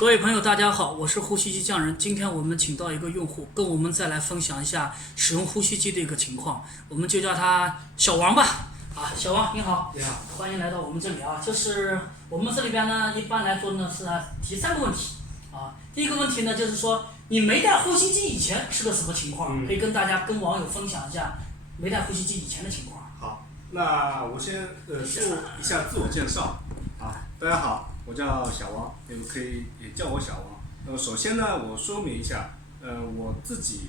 各位朋友，大家好，我是呼吸机匠人。今天我们请到一个用户，跟我们再来分享一下使用呼吸机的一个情况，我们就叫他小王吧。小王你好，你好，欢迎来到我们这里啊。就是我们这里边呢，一般来说呢是提3个问题啊。第一个问题呢，就是说你没带呼吸机以前是个什么情况？可以跟跟网友分享一下没带呼吸机以前的情况。好，那我先说一下自我介绍啊。大家好，我叫小王，你们可以也叫我小王。首先呢，我说明一下，我自己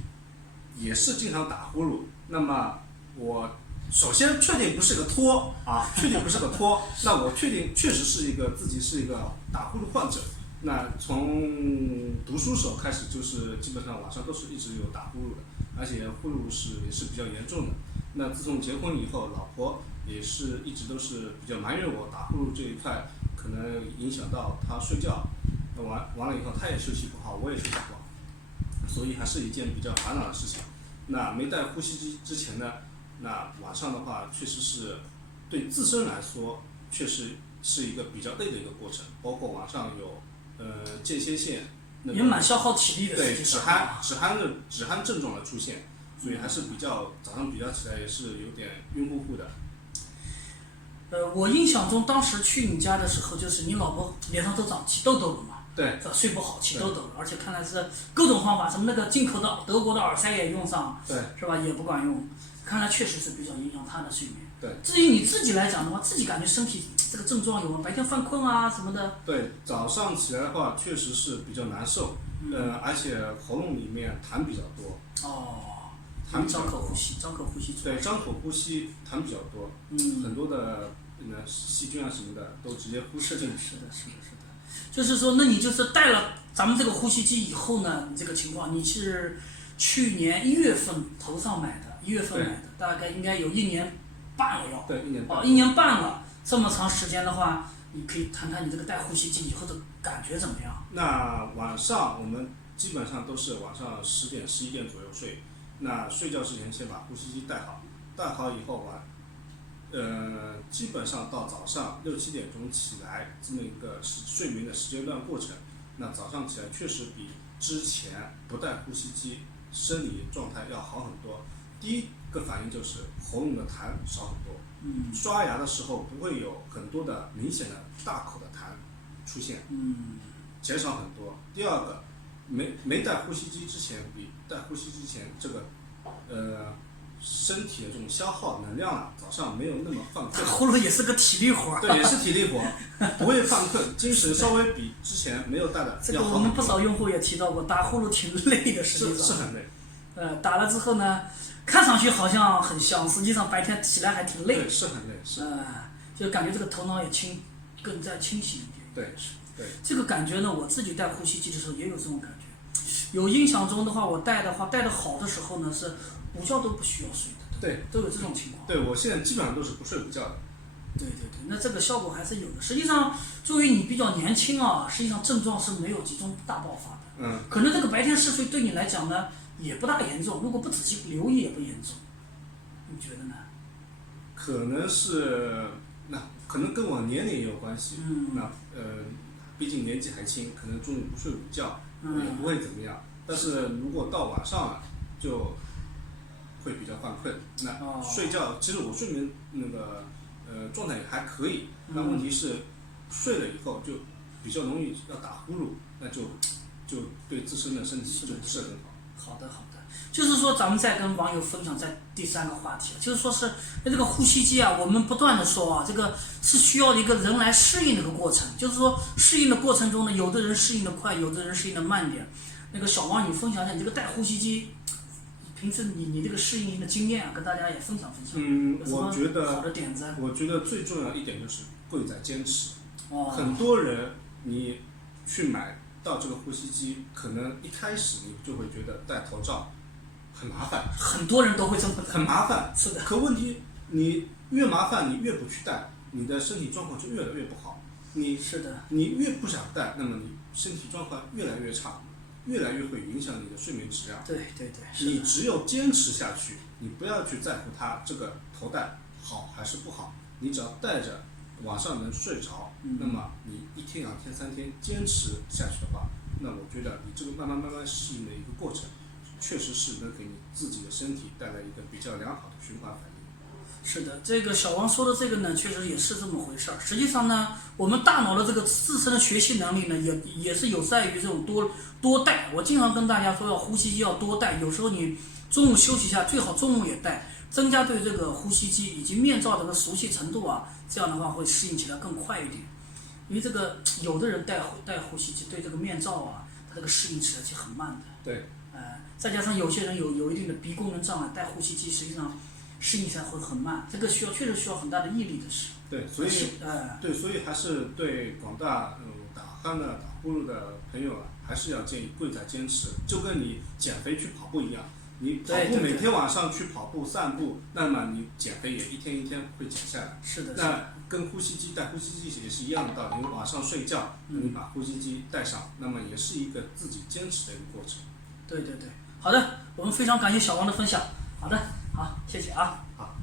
也是经常打呼噜。那么我首先确定不是个托啊，确定不是个托。那我确定确实是自己是一个打呼噜患者。那从读书时候开始，就是基本上晚上都是一直有打呼噜的，而且呼噜也是比较严重的。那自从结婚以后，老婆也是一直都是比较埋怨我打呼噜这一块，可能影响到她睡觉。完了以后，她也休息不好，我也休息不好，所以还是一件比较烦恼的事情。那没带呼吸机之前呢，那晚上的话，确实是对自身来说，确实是一个比较累的一个过程，包括晚上有间歇性，也蛮消耗体力的。对，止鼾症状的出现，所以还是早上比较起来也是有点晕乎乎的。我印象中当时去你家的时候，就是你老婆脸上都长起痘痘了嘛，对，睡不好起痘痘了，而且看来是各种方法，什么那个进口的德国的耳塞也用上，对，是吧？也不管用，看来确实是比较影响她的睡眠。对。至于你自己来讲的话，自己感觉身体这个症状有吗？白天犯困啊什么的？对，早上起来的话确实是比较难受，而且喉咙里面痰比较多。痰张口呼吸，对，张口呼吸痰比较多，很多的细菌啊什么的都直接呼吸进去。是的。就是说，那你就是带了咱们这个呼吸机以后呢，你这个情况，你是去年1月份头上买的，1月份买的，大概应该有1年半了要。对，1年半。1年半了，这么长时间的话，你可以谈谈你这个带呼吸机以后的感觉怎么样？那晚上我们基本上都是晚上10点、11点左右睡。那睡觉之前先把呼吸机带好以后基本上到早上6、7点钟起来，这么一个睡眠的时间段过程。那早上起来确实比之前不带呼吸机生理状态要好很多。第一个反应就是喉咙的痰少很多，刷牙的时候不会有很多的明显的大口的痰出现，减少很多。第二个，没带呼吸机之前比带呼吸机前这个身体的这种消耗能量啊，早上没有那么犯困。打呼噜也是个体力活。对，也是体力活，不会犯困，精神稍微比之前没有带的要好很多。这个我们不少用户也提到过，打呼噜挺累的，实际上。是很累。打了之后呢，看上去好像很香，实际上白天起来还挺累。对，是很累。就感觉这个头脑也更加清醒一点。对。这个感觉呢，我自己带呼吸机的时候也有这种感觉。有印象中的话，我带的好的时候呢，是午觉都不需要睡的。对，都有这种情况。对，我现在基本上都是不睡午觉的。对，那这个效果还是有的。实际上，作为你比较年轻啊，实际上症状是没有集中大爆发的。可能这个白天嗜睡对你来讲呢，也不大严重，如果不仔细留意也不严重。你觉得呢？可能跟我年龄也有关系。毕竟年纪还轻，可能中午不睡午觉，也不会怎么样。但是如果到晚上了，就会比较犯困。那睡觉，其实我睡眠状态也还可以。那问题是睡了以后就比较容易要打呼噜，那就对自身的身体就不是很好。好的，就是说咱们再跟网友分享第3个话题，就是说是这个呼吸机啊，我们不断的说啊，这个是需要一个人来适应的一个过程。就是说适应的过程中呢，有的人适应的快，有的人适应的慢点。那个小王，你分享一下你这个带呼吸机，平时你这个适应的经验啊，跟大家也分享分享。我觉得好的点子。我觉得最重要一点就是贵在坚持。很多人你去买到这个呼吸机，可能一开始你就会觉得戴头罩很麻烦。很多人都会这么很麻烦。是的。可问题你越麻烦，你越不去戴，你的身体状况就越来越不好。是的。你越不想戴，那么你身体状况越来越差，越来越会影响你的睡眠质量。对。你只有坚持下去，你不要去在乎它这个头戴好还是不好，你只要戴着，晚上能睡着，那么你1天、2天、3天坚持下去的话，那我觉得你这个慢慢适应的一个过程，确实是能给你自己的身体带来一个比较良好的循环反应。是的，这个小王说的这个呢，确实也是这么回事儿。实际上呢，我们大脑的这个自身的学习能力呢，也是有在于这种多带。我经常跟大家说，要呼吸机要多带。有时候你中午休息一下，最好中午也带，增加对这个呼吸机以及面罩的熟悉程度啊，这样的话会适应起来更快一点。因为这个有的人带呼吸机，对这个面罩啊，它这个适应起来其实很慢的。对。再加上有些人有一定的鼻功能障碍，带呼吸机实际上适应起来会很慢，这个确实需要很大的毅力的事。对，所以还是对广大打鼾的、打呼噜的朋友啊，还是要建议贵在坚持，就跟你减肥去跑步一样，你跑步每天晚上去跑步散步，那么你减肥也一天一天会减下来。是的。那跟带呼吸机也是一样的道理，你晚上睡觉，你把呼吸机带上，那么也是一个自己坚持的一个过程。对，好的，我们非常感谢小王的分享。好的，好，谢谢啊。好。